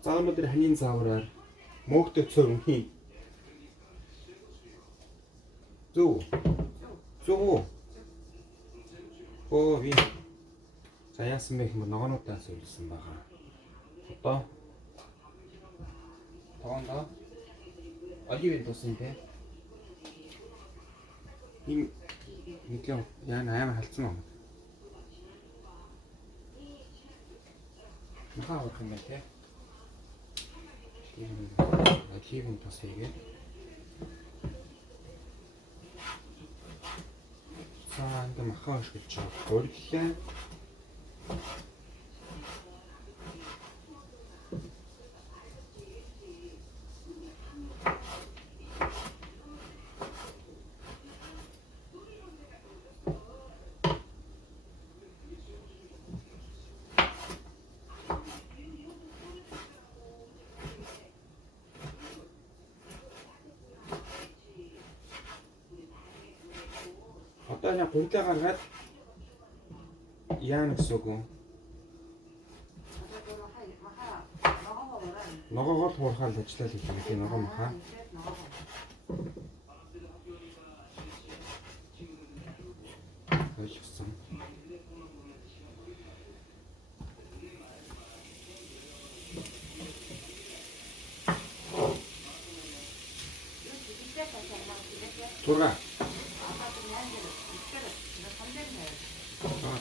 За өнөөдөр ханийн заавраар мөөгтэй цөөрөн хий. Зөв. Зөв. Оо би. За яасан бэ гэвэл ногоонуудаас үлдсэн байгаа. Одоо тоондоо оливын тусан те. Им нэгэн яана амар халдсан юм. Нахаа авах юм байна те. Оливын тус хийгээд. За ингэ махаа ашиглаж байгаа. Гурилаа. Одоо яг гурилаа гаргаад яана гэсэн үг юм. Ногоогоор хуурахаар ажиллаад байгаа тийм ногоо махаа. Ойлгосон. Турга.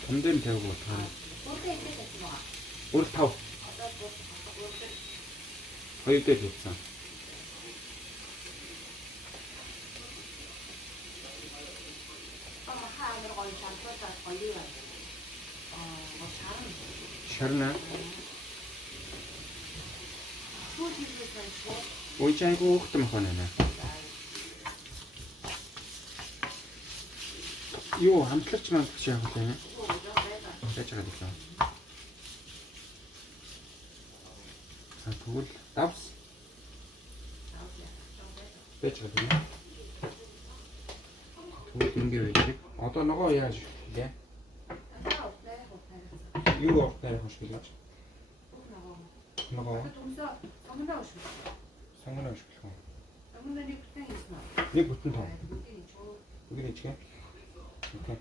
Томдын тавьж байгаа. Үр тав. Хоёр дээр хийсэн. Шарна. Ой чайгу ухтам хоноо. Юу хамтлагч маань гэж яах вэ? Яаж байгаа вэ? За тэгвэл давс. Бэж байгаа. Тэгвэл ингэ байж. Одоо ногоо яаж вэ? Юу авах гэж байна? Ногоо. Сонгоно ашиглах уу? Нэг бүтэн тоо. Үгүй ээ. Okay.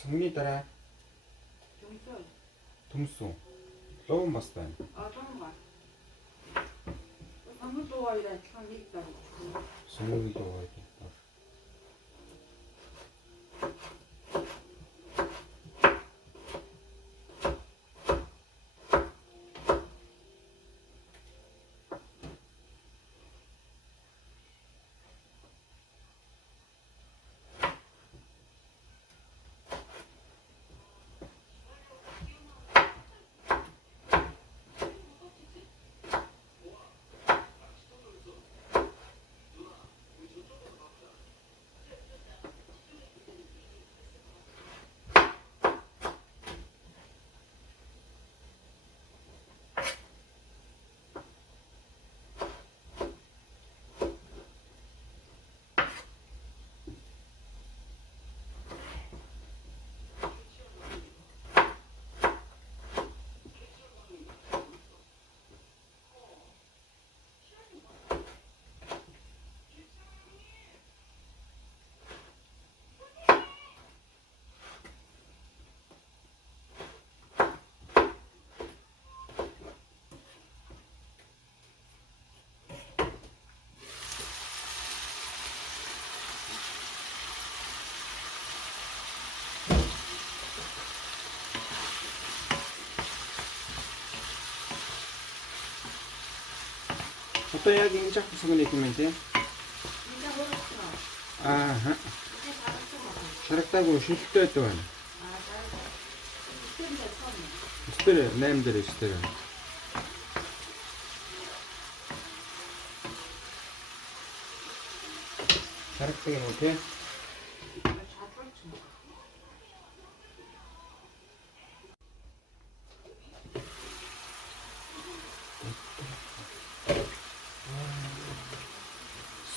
Сумны дараа төмсөн. Луун бас байна. Луун ба. Сумны дуугаар адилхан нэг даа. Сумны дуугаар. Одоо яг ингэж авах цаг нэг юм тий. 이제 멀었어. Аа. 이제 잘했어. Шарагдаагүй шилттэй байдаг байна. 아, 잘했어. 이때인데 처음에. Өстөр 8 дээр өстөр. Шарагддаг юм уу тий? 잘 펼쳐.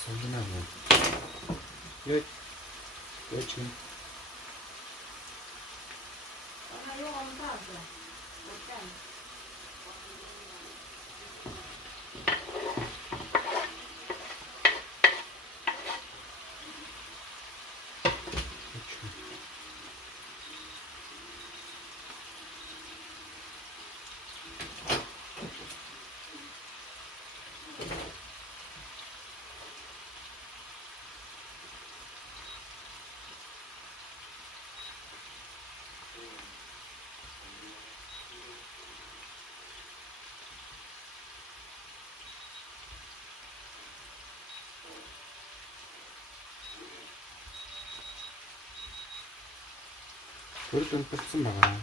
Сонгинаа. 왜 지금 아, 이거 엄청 안 돼. 어때? 돌 좀 뜯지 마라.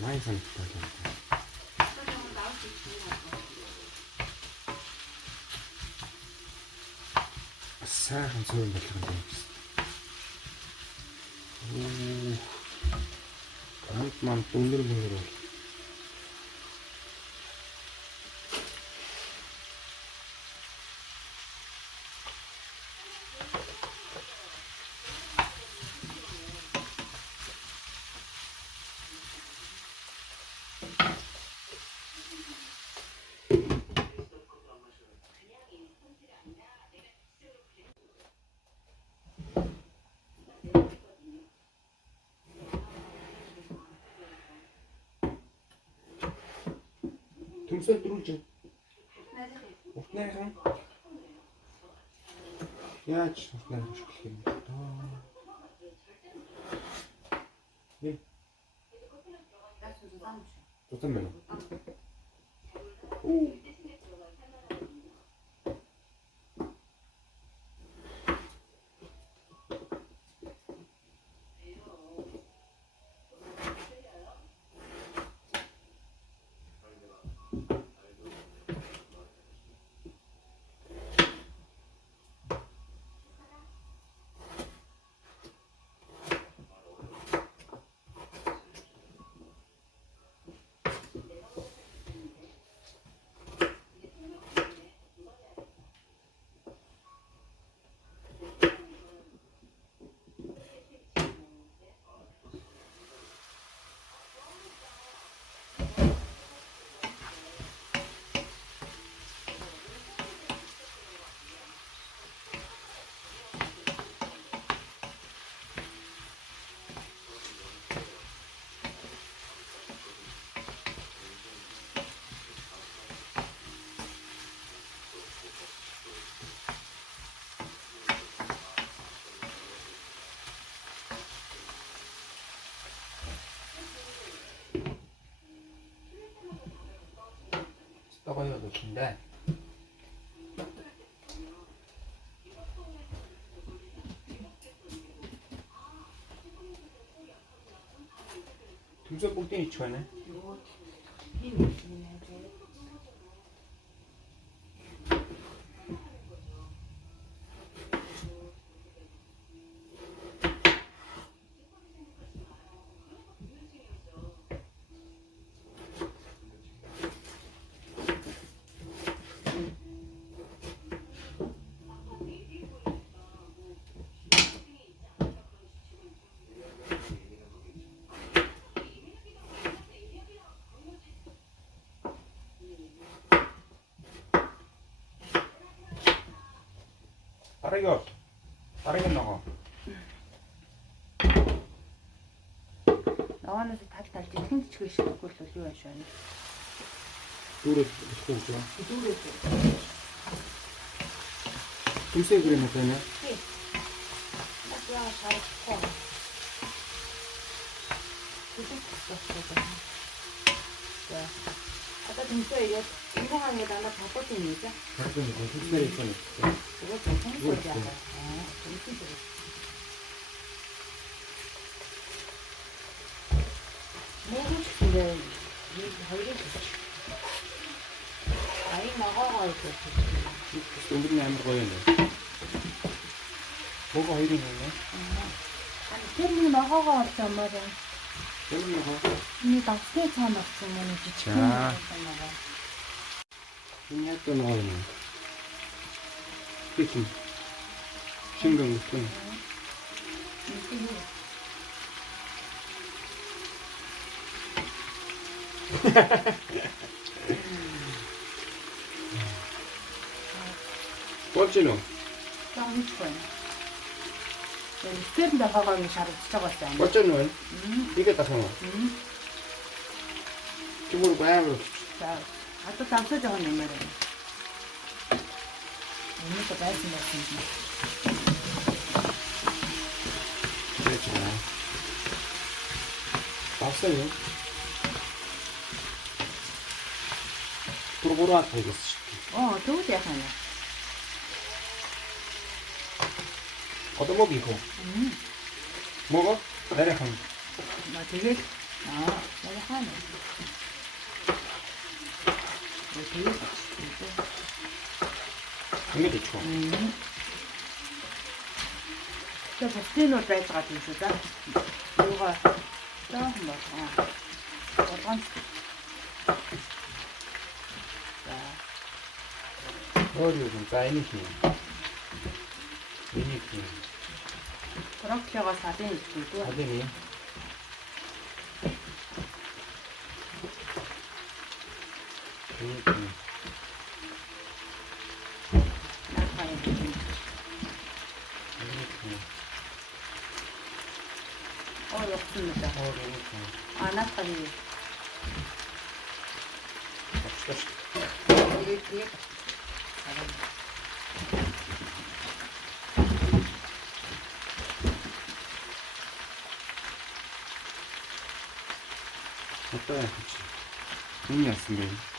많이 산다. 그러면 나올 수 있지. 아싸한 소리 들리는데. 오, 깜만 동글동글. Төмсөд дөрүүлж. Ухнайхан. Яаж ухнай хөшгөх юм бэ? 예. 좋다면. 오. 떠가요 놓친데 등수 뽕땡이 치워네. 빠르게 나가. Ногооноос тал талж ихэнх чигээр ширэхгүй л юу яаш байна. Suuret scusa. Durete. Come sei prima te ne? Sì. Ma qua c'è qua. Tutto questo. 아까 등뼈에 운동하는 다 뻗으니까 가끔 이거 흑살이 있거든. 그거 좀 생소하지 않아요? 좀 힘들어. 뭐고 싶은데 아이 나가가지고 Stumbrine hem koyuyor. 뭐가 이리 있네? 아니 때문에 나가가지고 말이야. 때문에 가. 이다 스테이크 하나 주면 지치킨 자. 먹었잖아. 그냥 또 나오네. 그치? 신경 못 써. 꼴찌는? 짱 이뻐요. 스테이크 나가가지고 잘 붙여갔지 않아? 꼴찌는? 이게 딱 하나. 기분을 봐야 자, 아또 딱 서정은 내 말이야. 오늘도 말씀하신다. 그렇지. 봤어요? 보로보로 아까 이거 더우지 하냐? 어떤 먹이 이거? 먹어? 내려가면. 나 되게, 내가 하네. 되게, 이게 좋죠. 저 스테이너 드레스 같은 거 짜? 이거가, 뭐, 어떤, 머리가 좀 쌓이니까. 미니키. 그렇게가 사진이 들고, 사진이. 미니키. 나가야 돼. 미니키. 없습니다. 미니키. 나가야 갑시다. 이게, 어떠야, 그치? 눈이 왔으면.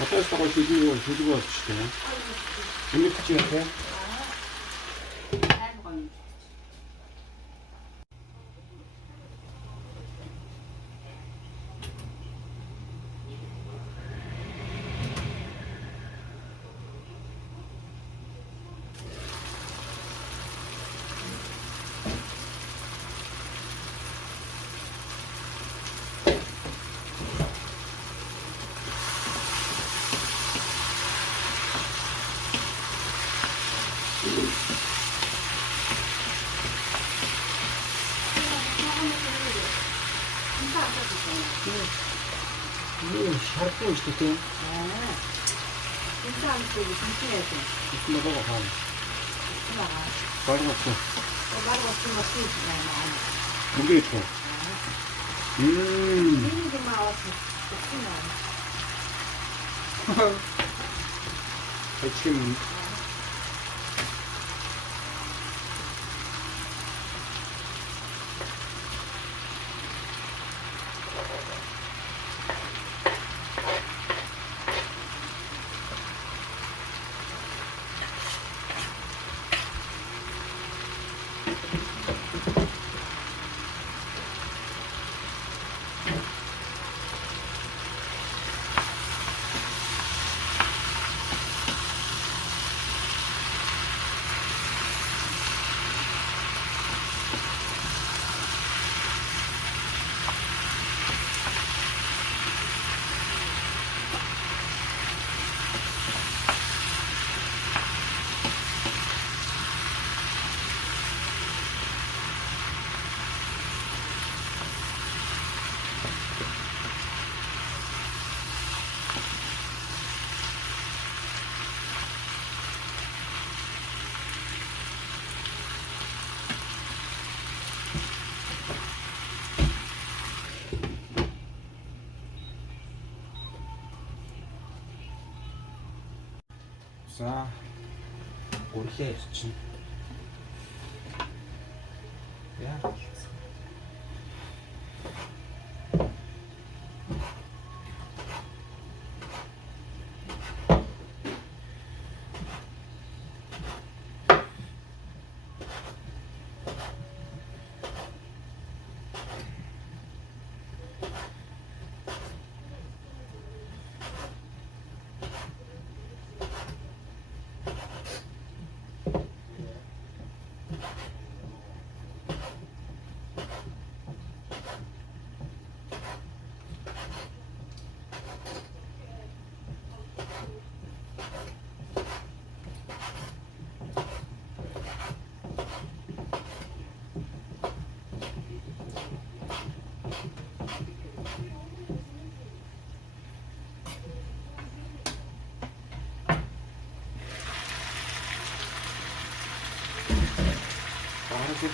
어떠셨다고 조지고 하시대요? 언제 특징 같아요? 샤르프 시켰대요? 진짜 안 쓰고 진짜야지. 무슨 거 먹어, 밥. 바로 먹고. 말고 쓰면 쓰지 않아. 무게 있고. 힘들만 와서 쓰면 배침. За гурлаа ирчин. Яа. Арга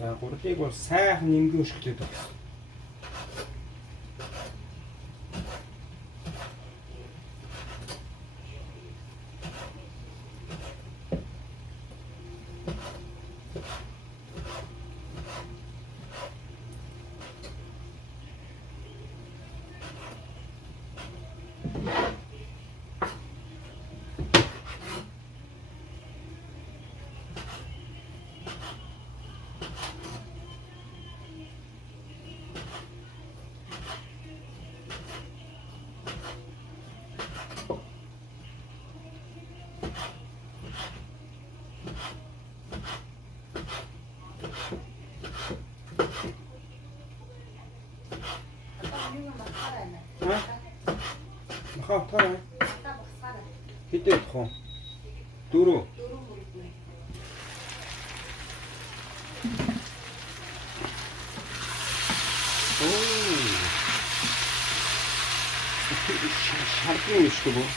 За гурлыг бол сайхан нэмгэн өшгөлөд байна. Махаа таа. Хэдээд хоо? 4. Шарпны юм шүү дээ.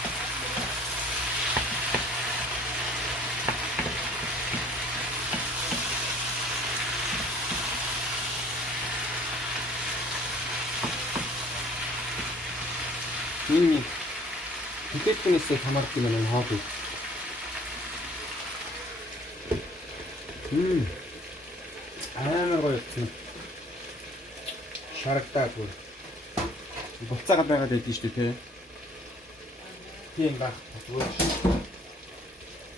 Тэтгэнээсээ хамаардаг юм энэ хобби. Амар гоё юм. Шарагдаагүй. Буцаагаад байгаад байдгийн шүү дээ, тийм баг.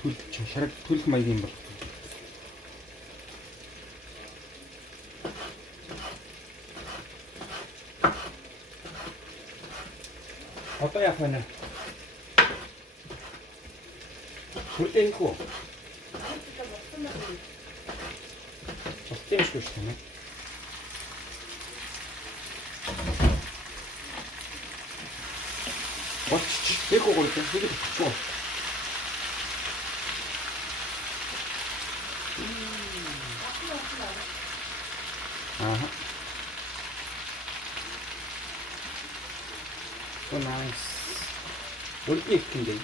Зүгээр шараг төлөх маяг юм бол. Одоо яах вэ? Хүрдэн хөө. Бохтын шүү дээ. Бохч, тэхүү гоо тэхүү чуу. Ага. So nice. Үрдий их юм.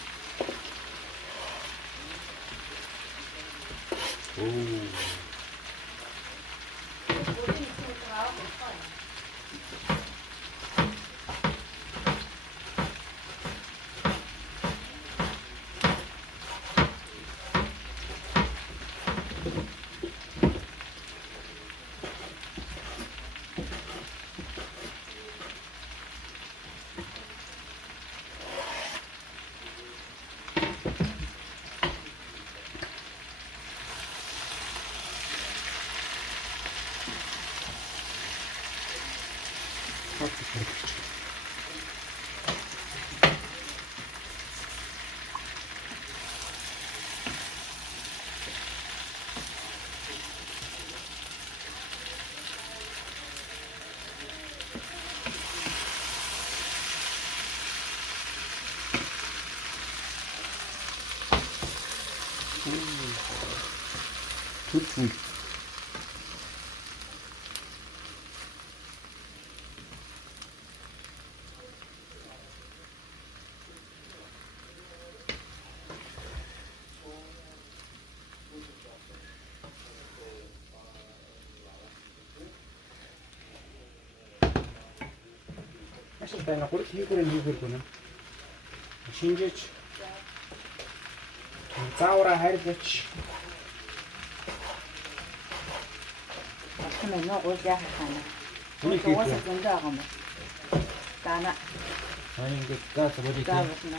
두부. 맛있다. 나 그렇게 이거는 신기하지. 싸우라 해야지. 처음에 넣고 시작하네. 그러니까 또 와서 건져가 뭐. 따나 아니 이거 까서 어디 있다. 따보시나.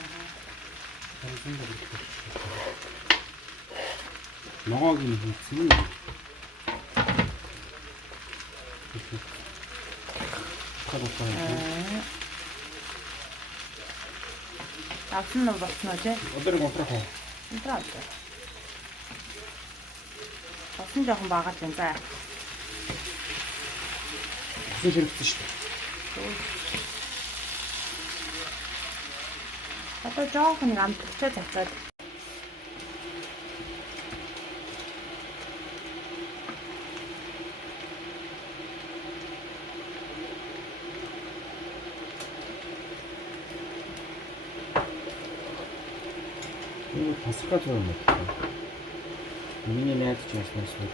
먹어기는 있으면 이렇게 하고 가야지. Aslında basınca 어디로 가더라고. 힘들었죠. basın 조금 막았던 자. 무슨 소리 듣으시다. 또 조금 안 붙여졌어. 이거 다 섞어줘야 먹다. 미니매트 честно слово.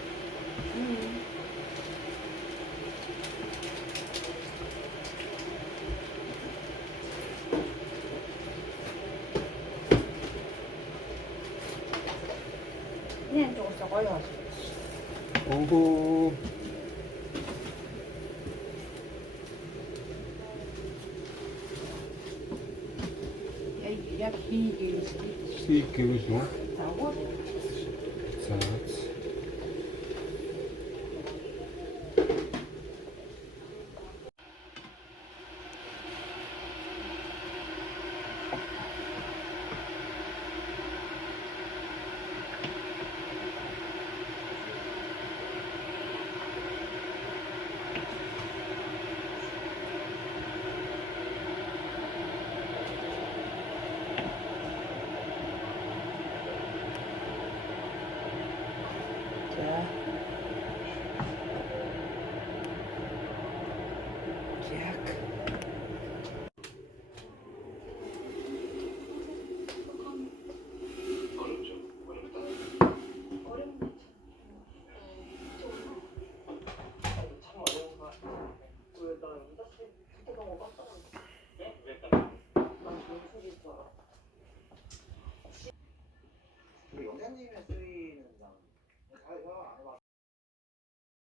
그냥 조금 썩어요. 오호. Jak higel. Стільки візьму. Та от. Зараз. 자.